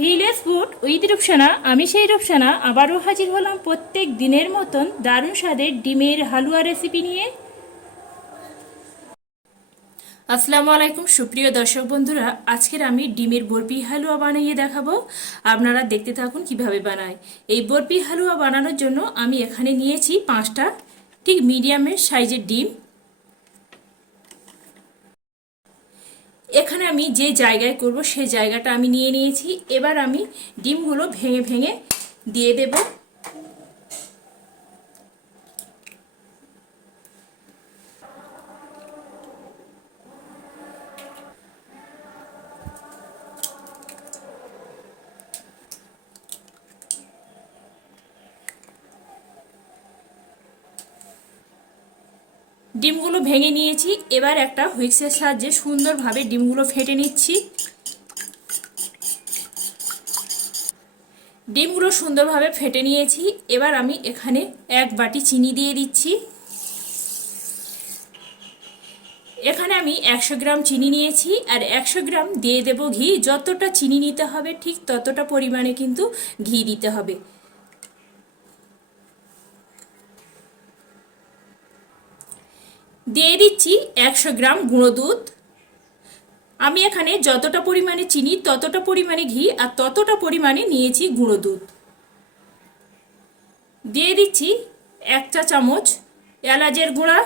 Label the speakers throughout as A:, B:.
A: Village food with Rupsana. আমি সেই রূপসানা। আবারও হাজির হলাম প্রত্যেক দিনের মতন দারুণ স্বাদের ডিমের হালুয়া রেসিপি নিয়ে। আসসালামু আলাইকুম, সুপ্রিয় দর্শক বন্ধুরা। আজকের আমি ডিমের বরফি হালুয়া বানিয়ে দেখাবো। আপনারা দেখতে থাকুন কীভাবে বানায়। এই বরফি হালুয়া বানানোর জন্য আমি এখানে নিয়েছি পাঁচটা ঠিক মিডিয়ামের সাইজের ডিম। এখানে আমি যে জায়গায় করব সেই জায়গাটা আমি নিয়ে নিয়েছি। এবার আমি ডিমগুলো ভেঙে ভেঙে দিয়ে দেব। ডিমগুলো ভেঙে নিয়েছি। এবার একটা হুইক্সের সাহায্যে সুন্দরভাবে ডিমগুলো ফেটে নিচ্ছি। ডিমগুলো সুন্দরভাবে ফেটে নিয়েছি। এবার আমি এখানে এক বাটি চিনি দিয়ে দিচ্ছি। এখানে আমি একশো গ্রাম চিনি নিয়েছি আর একশো গ্রাম দিয়ে দেব ঘি। যতটা চিনি নিতে হবে ঠিক ততটা পরিমাণে কিন্তু ঘি দিতে হবে। দিয়ে দিচ্ছি একশো গ্রাম গুঁড়ো দুধ। আমি এখানে যতটা পরিমাণে চিনি, ততটা পরিমাণে ঘি আর ততটা পরিমাণে নিয়েছি গুঁড়ো দুধ। দিয়ে দিচ্ছি এক চা চামচ এলাচের গুঁড়া।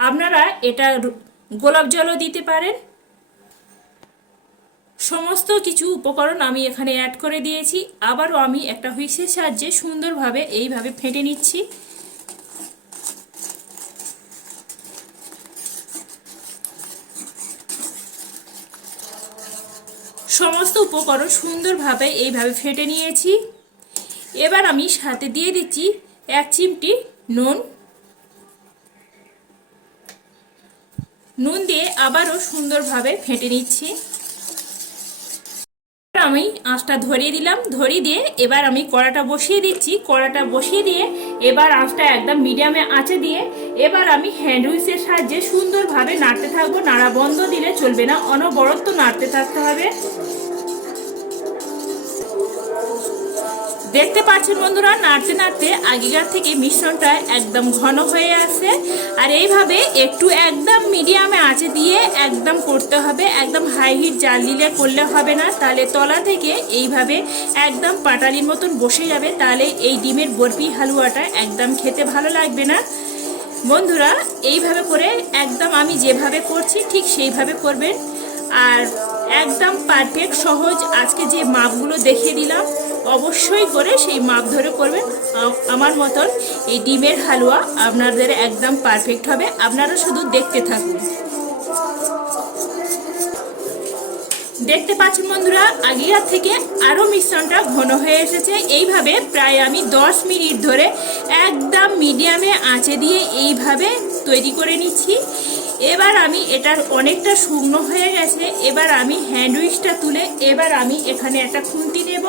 A: আপনারা এটা গোলাপ জলও দিতে পারেন। সমস্ত কিছু উপকরণ আমি এখানে অ্যাড করে দিয়েছি। আবারও আমি একটা হুইসের সাহায্যে সুন্দরভাবে এইভাবে ফেটে নিচ্ছি। সমস্ত উপকরণ সুন্দরভাবে এইভাবে ফেটে নিয়েছি। এবার আমি সাথে দিয়ে দিচ্ছি এক চিমটি নুন। নুন দিয়ে আবারও সুন্দরভাবে ফেটে নিচ্ছি। আমি আঁচটা ধরিয়ে দিলাম, ধরিয়ে দিয়ে এবার আমি কড়াটা বসিয়ে দিচ্ছি। কড়াটা বসিয়ে দিয়ে এবার আঁচটা একদম মিডিয়ামে আঁচে দিয়ে এবার আমি হ্যান্ড উইসের সাহায্যে সুন্দরভাবে নাড়তে থাকব। নাড়া বন্ধ দিলে চলবে না, অনবরত নাড়তে থাকতে হবে। দেখতে পাচ্ছেন বন্ধুরা, নাড়তে নাড়তে আগেকার থেকে মিশ্রণটা একদম ঘন হয়ে আসছে। আর এইভাবে একটু একদম মিডিয়ামে আঁচে দিয়ে একদম করতে হবে। একদম হাই হিট জাল দিলে করলে হবে না। তাহলে তলা থেকে এইভাবে একদম পাটালির মতন বসে যাবে। তাহলে এই ডিমের বরফি হালুয়াটা একদম খেতে ভালো লাগবে না। বন্ধুরা, এইভাবে করে একদম আমি যেভাবে করছি ঠিক সেইভাবে করবেন। আর একদম পারফেক্ট সহজ আজকে যে মাপগুলো দেখিয়ে দিলাম। অবশ্যই করে সেই মাপ ধরে করবেন। আমার মতন এই ডিমের হালুয়া আপনাদের একদম পারফেক্ট হবে। আপনারা শুধু দেখতে থাকুন। দেখতে পাচ্ছেন বন্ধুরা আগেকার থেকে আরও মিশ্রণটা ঘন হয়ে এসেছে। এইভাবে প্রায় আমি 10 মিনিট ধরে একদম মিডিয়ামে আঁচে দিয়ে এইভাবে তৈরি করে নিচ্ছি। এবার আমি এটার অনেকটা শুকনো হয়ে গেছে, এবার আমি হ্যান্ডউইচটা তুলে এবার আমি এখানে একটা খুন্তি নেব,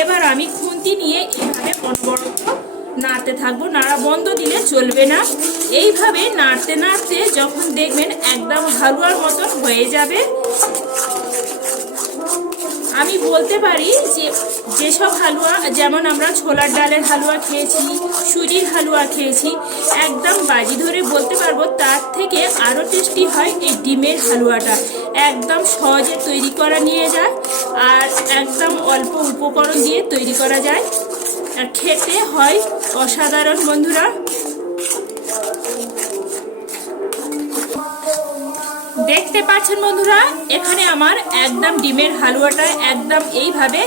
A: এবার আমি খুন্তি নিয়ে এখানে অনবরত নাড়তে থাকব। নাড়া বন্ধ দিলে চলবে না। এইভাবে নাড়তে নাড়তে যখন দেখবেন একদম হালুয়ার মতন হয়ে যাবে আমি বলতে পারি যে যেসব হালুয়া, যেমন আমরা ছোলার ডালের হালুয়া খেয়েছি, সুজির হালুয়া খেয়েছি, একদম বাজি ধরে বলতে পারব তার থেকে আরও টেস্টি হয় এই ডিমের হালুয়াটা। একদম সহজে তৈরি করা নিয়ে যায় আর একদম অল্প উপকরণ দিয়ে তৈরি করা যায়। খেতে হয় অসাধারণ বন্ধুরা। দেখতে পাচ্ছেন বন্ধুরা, এখানে আমার একদম ডিমের হালুয়াটা একদম এইভাবে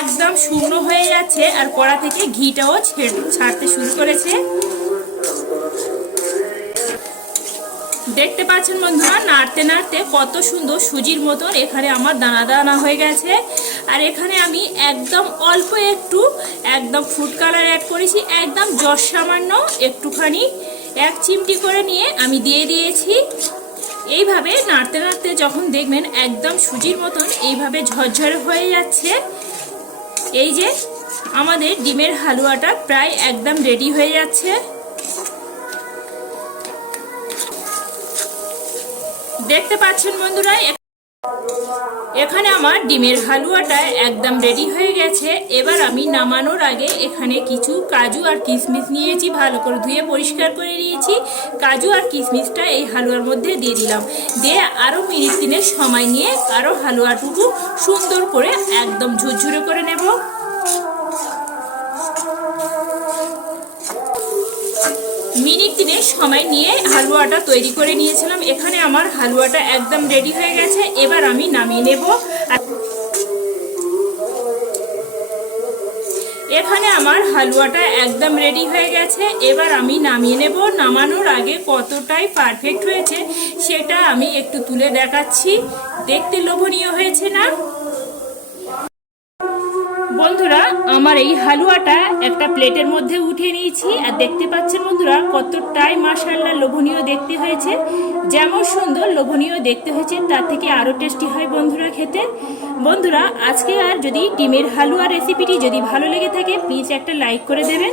A: একদম শুকনো হয়ে যাচ্ছে আর কড়া থেকে ঘিটাও ছাড়তে শুরু করেছে। দেখতে পাচ্ছেন বন্ধুরা, নাড়তে নাড়তে কত সুন্দর সুজির মতন এখানে আমার দানা দানা হয়ে গেছে। আর এখানে আমি একদম অল্প একটু, একদম ফুড কালার অ্যাড করেছি, একদম জস সামান্য একটুখানি, এক চিমটি করে নিয়ে আমি দিয়ে দিয়েছি। এইভাবে নাড়তে নাড়তে যখন দেখবেন একদম সুজির মতন এইভাবে ঝরঝরে হয়ে যাচ্ছে, এই যে আমাদের ডিমের হালুয়াটা প্রায় একদম রেডি হয়ে যাচ্ছে। দেখতে পাচ্ছেন বন্ধুরা এখানে আমার ডিমের হালুয়াটা একদম রেডি হয়ে গেছে। এবার আমি নামানোর আগে এখানে কিছু কাজু আর কিশমিশ নিয়েছি, ভালো করে ধুয়ে পরিষ্কার করে নিয়েছি। কাজু আর কিশমিশটা এই হালুয়ার মধ্যে দিয়ে দিলাম। দিয়ে আরও মিনিট তিনের সময় নিয়ে আরও হালুয়াটুকু সুন্দর করে একদম ঝুরঝুরে করে নেব। মিনিট তিনের সময় নিয়ে হালুয়াটা তৈরি করে নিয়েছিলাম। এখানে আমার হালুয়াটা একদম রেডি হয়ে গেছে। এবার আমি নামিয়ে নেব। এখানে আমার হালুয়াটা একদম রেডি হয়ে গেছে। এবার আমি নামিয়ে নেব। নামানোর আগে কতটাই পারফেক্ট হয়েছে, সেটা আমি একটু তুলে দেখাচ্ছি। দেখতে লোভনীয় হয়েছে না? বন্ধুরা, আমার এই হালুয়াটা একটা প্লেটের মধ্যে উঠে নিয়েছি। আর দেখতে পাচ্ছেন বন্ধুরা, কতটাই মাসাল্লা লোভনীয় দেখতে হয়েছে। যেমন সুন্দর লোভনীয় দেখতে হয়েছে, তার থেকে আরও টেস্টি হয় বন্ধুরা খেতে। বন্ধুরা, আজকে আর যদি ডিমের হালুয়া রেসিপিটি যদি ভালো লেগে থাকে প্লিজ একটা লাইক করে দেবেন।